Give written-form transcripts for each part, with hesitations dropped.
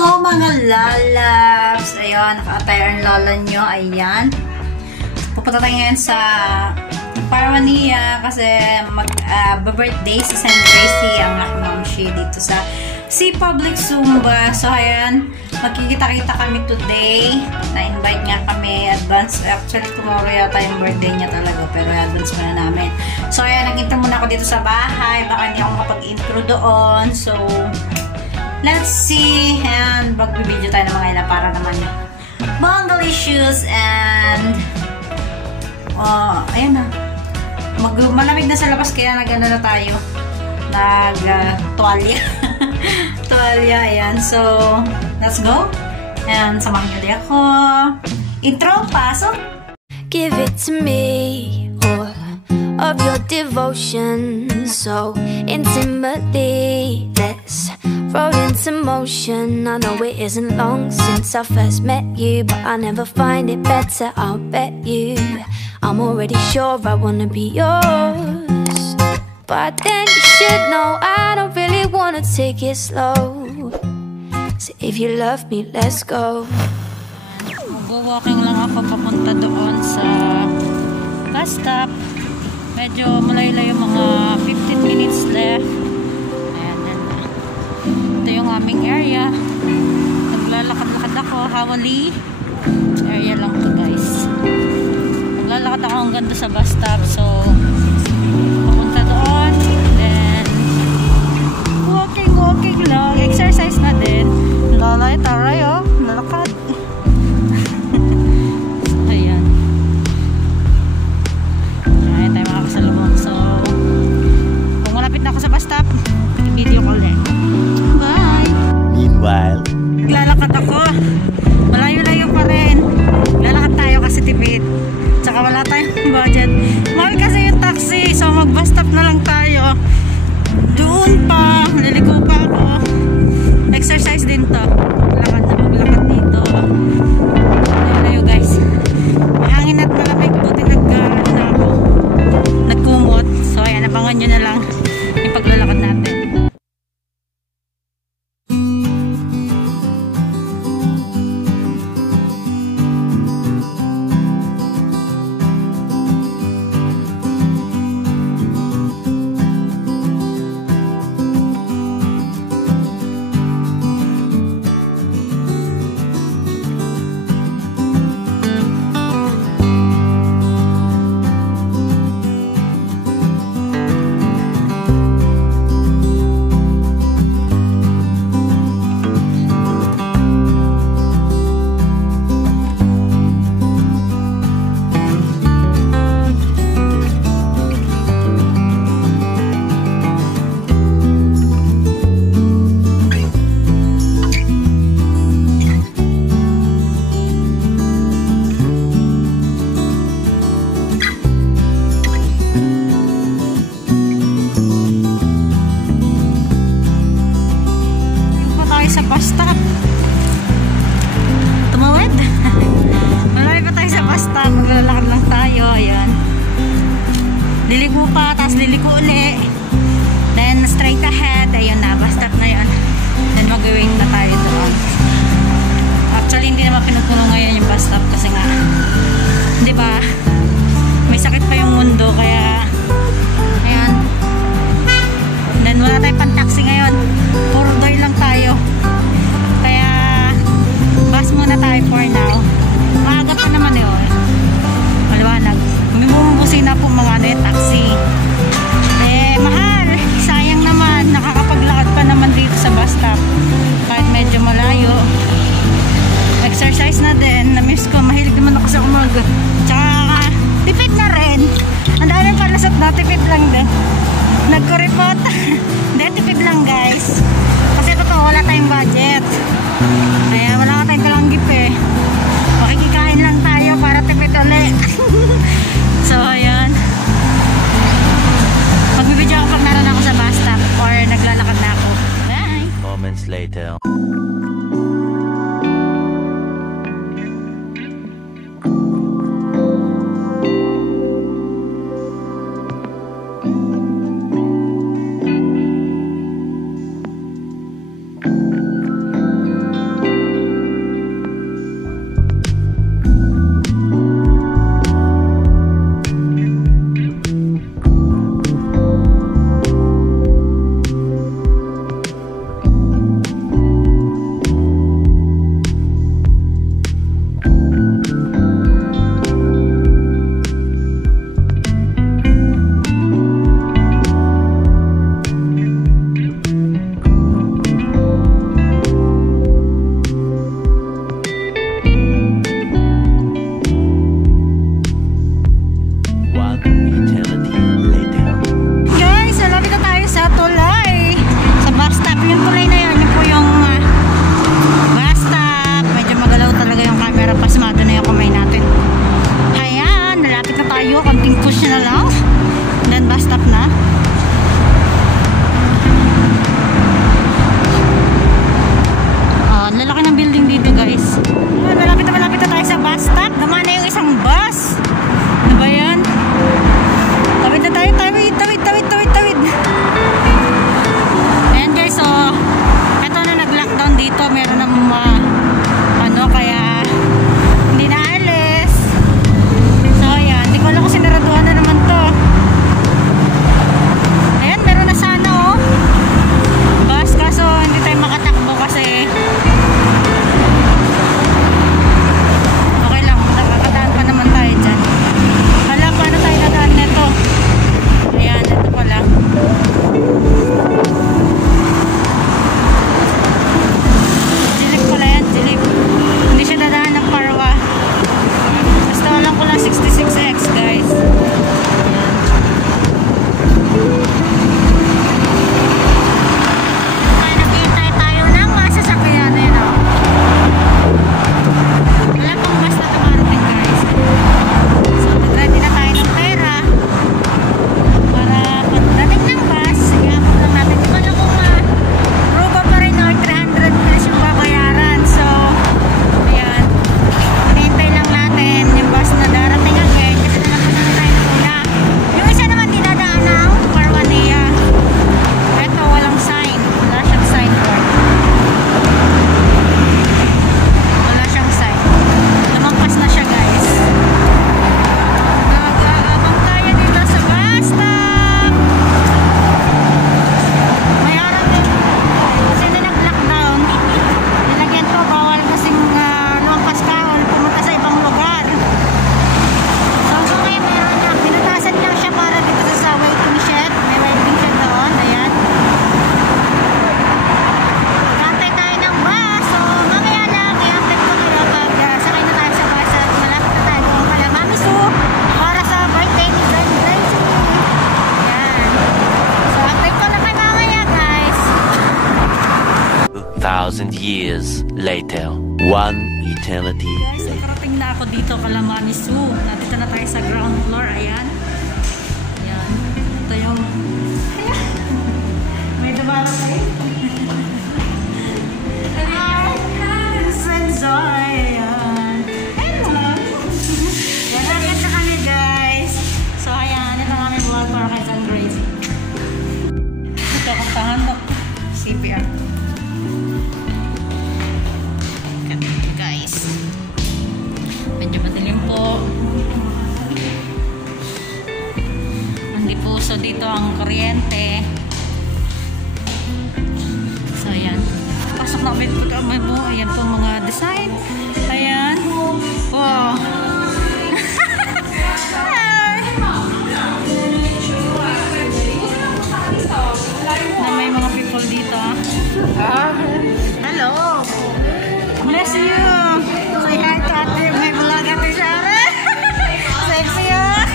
mga lalabs! Ayun, naka-attire ang lola nyo. Ayan. Pupunta tayo ngayon sa Parwania kasi mag-birthday si St. Tracy ang mamshi dito sa Public Zumba. So, ayan. Magkikita-kita kami today. Na-invite nga kami. Advance. Actually, tomorrow yata yung birthday niya talaga. Pero advance muna namin. So, ayan. Nag-intro muna ako dito sa bahay. Baka hindi ako makapag-intro doon. So, let's see. And mag-video tayo ng mga ila para naman yung Bongalicious and ayan na. Malamig na sa labas kaya nag-ano na tayo. Nag-tuwalya. Tuwalya, ayan. So, let's go. And samahan niyo din ako. Intro, pasok! Give it to me, all of your devotion, so intimately. Let's roll into motion. I know it isn't long since I first met you, but I never find it better, I'll bet you. I'm already sure I wanna be yours, but then you should know I don't really wanna take it slow. So if you love me, let's go. Mag-walking lang ako papunta doon sa bus stop. Medyo malayo-layo, mga 15 minutes left. Ayan. Ito yung aming area. Naglalakad-lakad ako. Hawali area lang to, guys. Naglalakad ako hanggang doon sa bus stop. So, papunta doon. Then, walking lang. Exercise na din. Lalay, taray, oh. Lalakad. Ayan. Ayan tayo mga kasalubong. So, kung malapit na ako sa bus stop, video call din. Bye! Meanwhile, naglalakad ako. Malayo-layo pa rin. Lalakad tayo kasi tipid. Tsaka wala tayong budget. Mahal kasi yung taxi. So, mag-bus stop na lang tayo. Doon pa. Liliko pa ako. Exercise din to. Maglakad dito. Layo-layo, guys. Mahangin at malamig. Buti nagkumot. So, ayan. Abangan nyo na lang yung paglalakad natin. Sa bus stop. Tumawid. Malapit pa tayo sa bus stop. Maglalakad lang tayo. Ayan. Liliko pa. Tapos liliko uli. Then straight ahead. Ayun na. Bus stop na yun. Then mag-wing na tayo doon. Actually hindi naman pinupuno ngayon yung bus stop. Kasi nga di ba may sakit pa yung mundo. Kaya ayan. Then wala tayong pan-taxi ngayon. Puro doy lang tayo. Kaya bus muna tayo for now. Maaga pa naman eh, oh. Maliwanag. Bumubusin na po mga taxi. Mahal. Sayang naman. Nakakapaglakad pa naman dito sa bus stop. Kahit medyo malayo. Exercise na din. Na-miss ko. Mahilig naman ako sa umaga. Tsaka tipid na rin. Ang dami palasot na. Tipid lang din. Nagko-report. Hindi, tipid lang, guys. Kasi totoo, wala tayong budget. Kaya wala tayong kalanggip eh. Makikikain lang tayo para tipid ulit. So, ayan. Magbibidyo ako pag naroon ako sa bus stop or naglalakad na ako. Bye! moments later. 2,000 years later. One eternity Guys, later. nakarating na ako dito Kalamani Zoo. Nandito na tayo sa ground floor. Ayan. Ayan. Ito yung... May dumalo tayo. Enjoy. Ayan. Hello. Yan, agad na kami guys. So ayan, ito kami buwan para kay John Grace. Ito, kantahan mo. CPR. Guys. Medyo madilim po. Hindi po so dito ang kuryente. So ayan. Pasok na kami po. Ayan po mga design. Ayan. Wow. Na may mga people dito. Hello. Bless you. Say hi to ate. May vlog ate Shara. Sexy ah.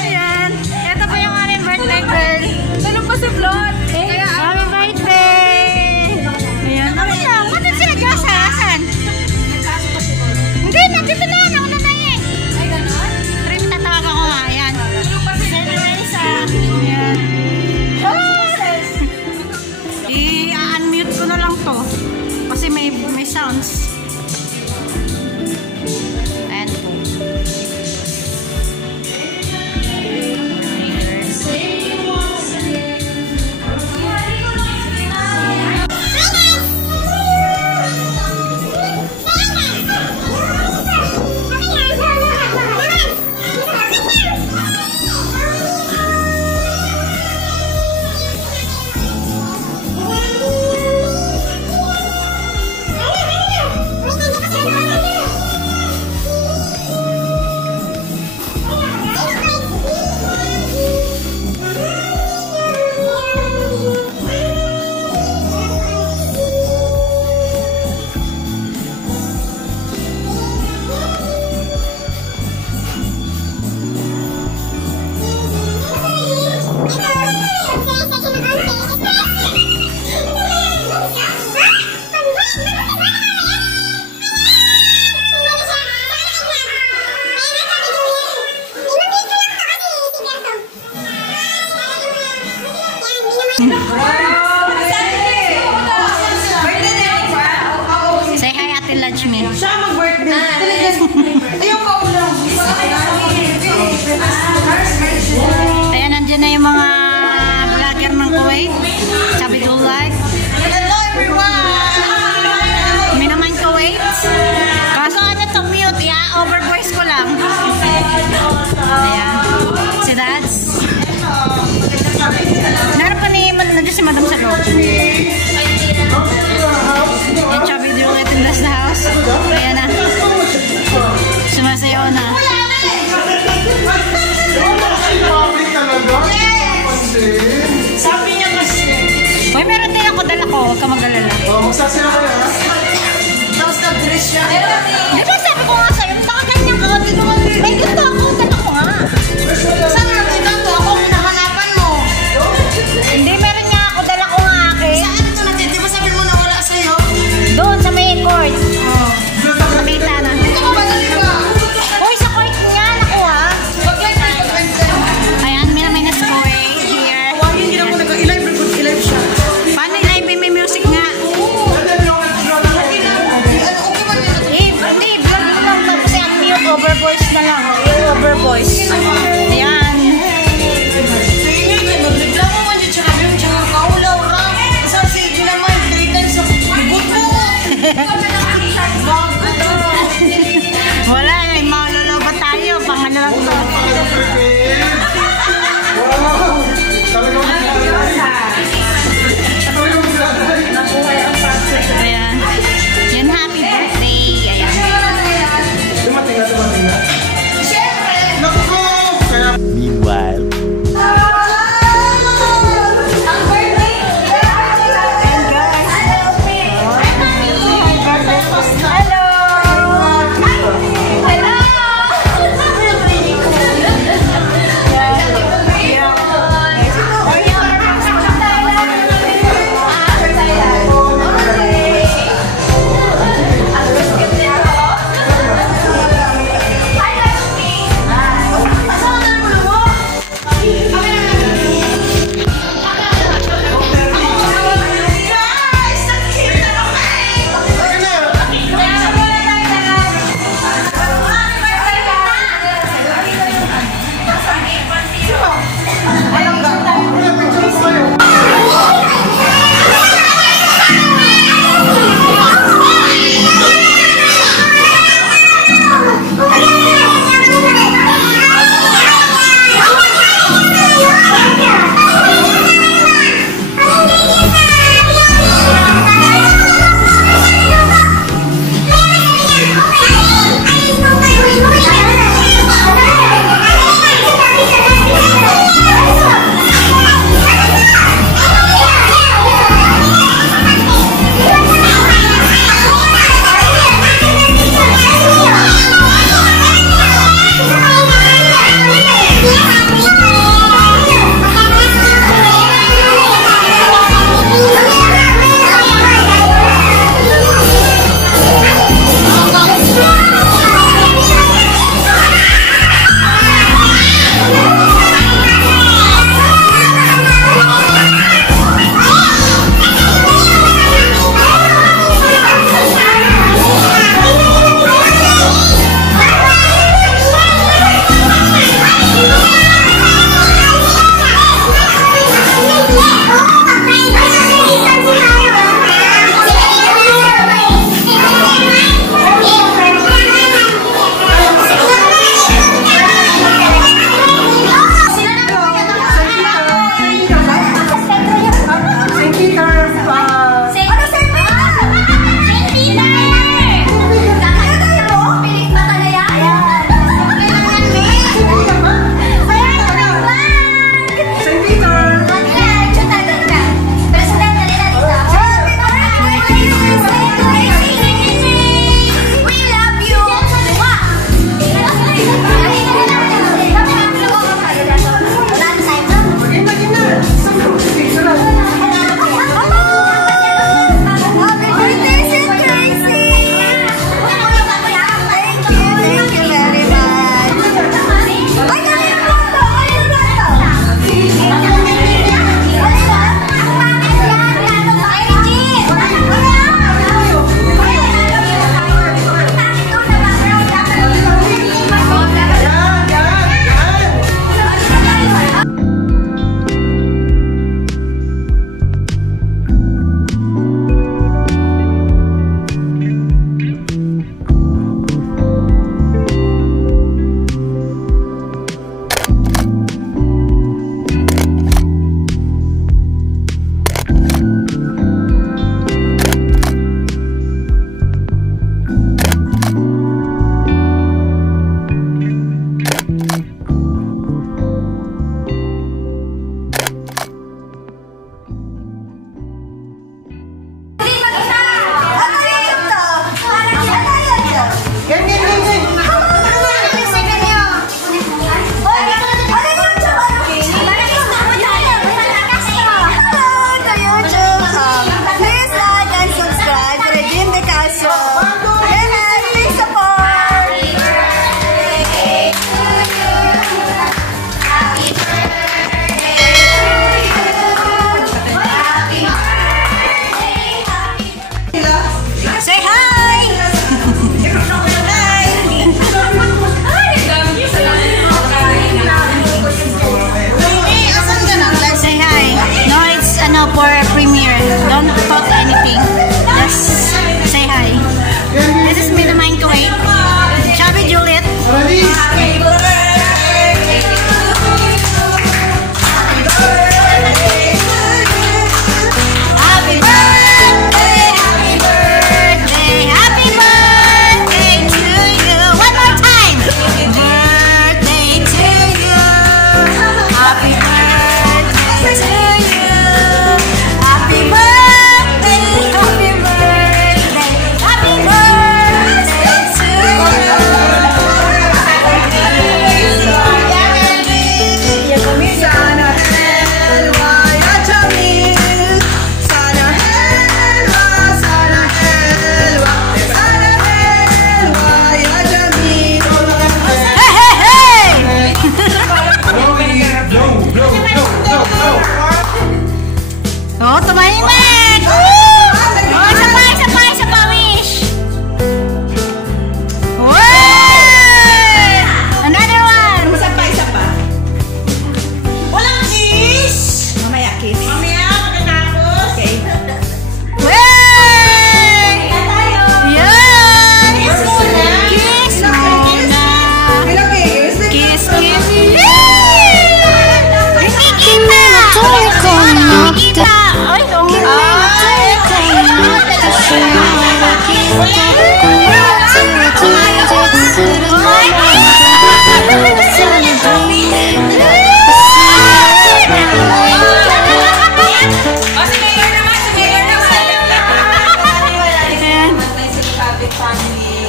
Ayan. Ito pa yung aming birthday girl. Tulog pa si Flor. Happy birthday. Ayan. Ano lang? Bakit sila Diyosa? Asan? Hindi. Nandito na. Nauna na eh. Ay, gano'n? Trip tatawag ako nga. Ayan. Teresa. Ayan. I-unmute ko na lang to. Kasi may sounds. Ayan po. Say hi Ate Lachmi. Siya mag-birthday. Ayun ko lang. Kaya nandiyan na yung mga vlogger ng Kuwait. Sabi do live. Hello everyone! Kami naman Kuwait. Kaso ano to mute, over voice ko lang. Ayan. Si Dads. Meron pa ni nandiyan si Madam sa loob. Yung chubby Juliet in the house. Ayan na. Sumasayaw na. Sabi niya kasi. Uy, meron din ako dala ko. Huwag ka mag-alala. Magsasira ka na. Tapos nag-dress siya. Di ba sabi ko nga sa'yo, nakaganyan ka. May ganito ako. Dala ko nga. Saan nga may ganito? Ako ang hinahanapan mo. Hindi, meron nga ako. Dala ko nga akin. Saan ito natin? Di ba sabi mo na wala sa'yo? Doon sa may court. Nakita na. Ito ka ba talaga? Uy, sa court niya. Nakuha. Ayan, may na-score here. Hindi na ako nag-i-live record. I-live siya. Paano i-live? May music nga. Hindi, vlog mo lang. Tapos i-unmute. Over voice na lang. Over voice. Ayan.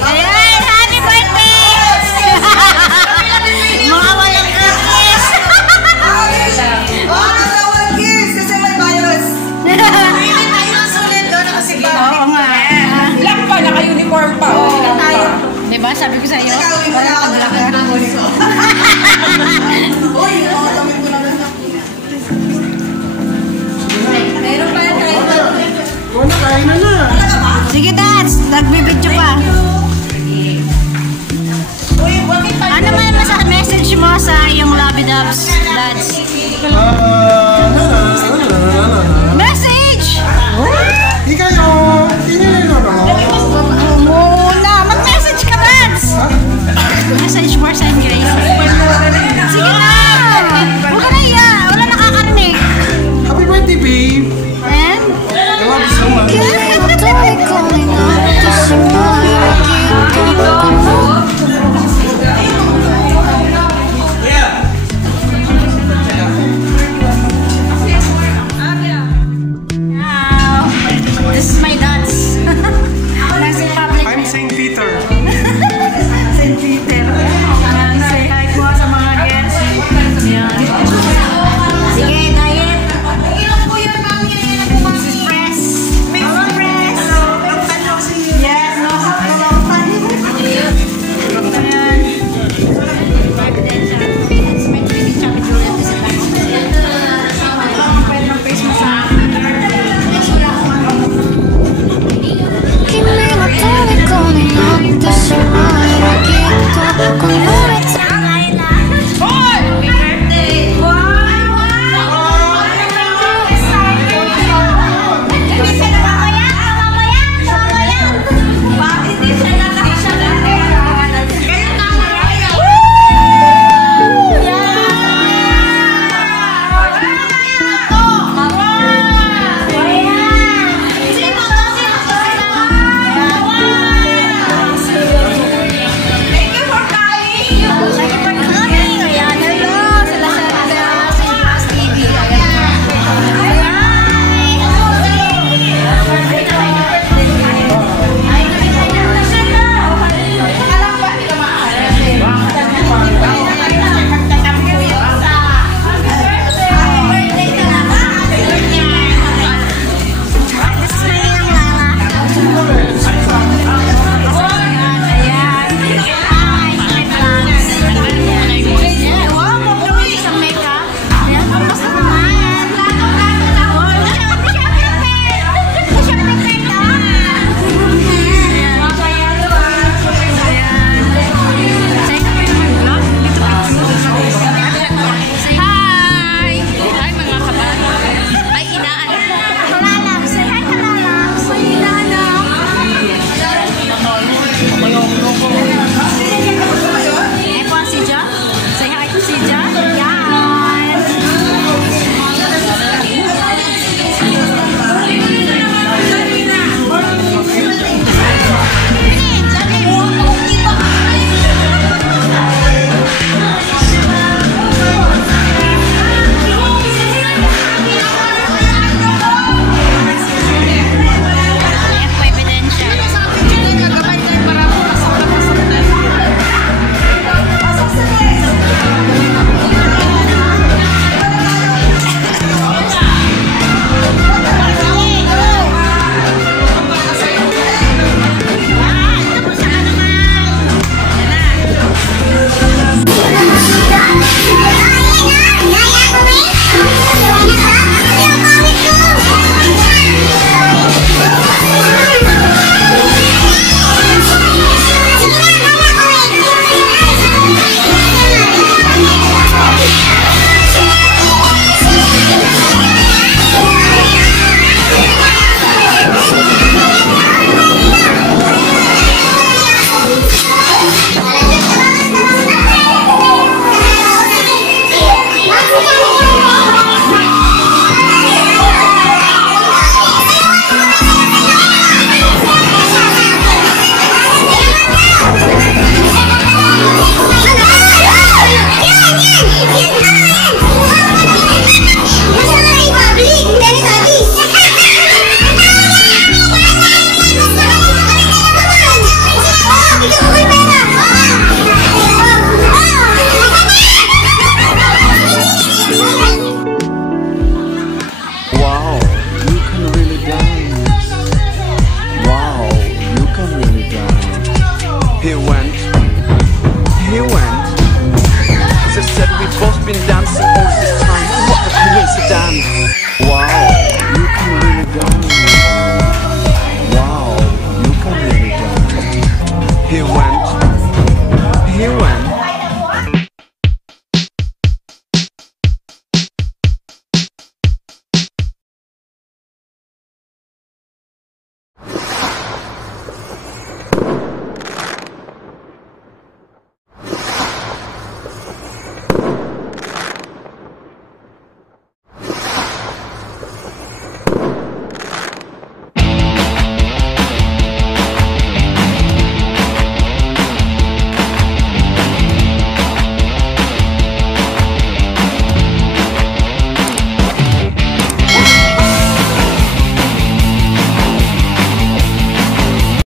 Ayan, happy birthday! Mga walang kiss! Kasi may virus. Tayo ng sulit doon kasi Oo nga. Black pa, naka-uniform pa. Diba, sabi ko sa'yo? wala ka na Uy, lamig mo lang na. Meron pa tayo. Sige, Dats! Nagbibidyo pa. Uy, bakit tayo? Ano man message mo sa iyong Lovey Dubs, Dats?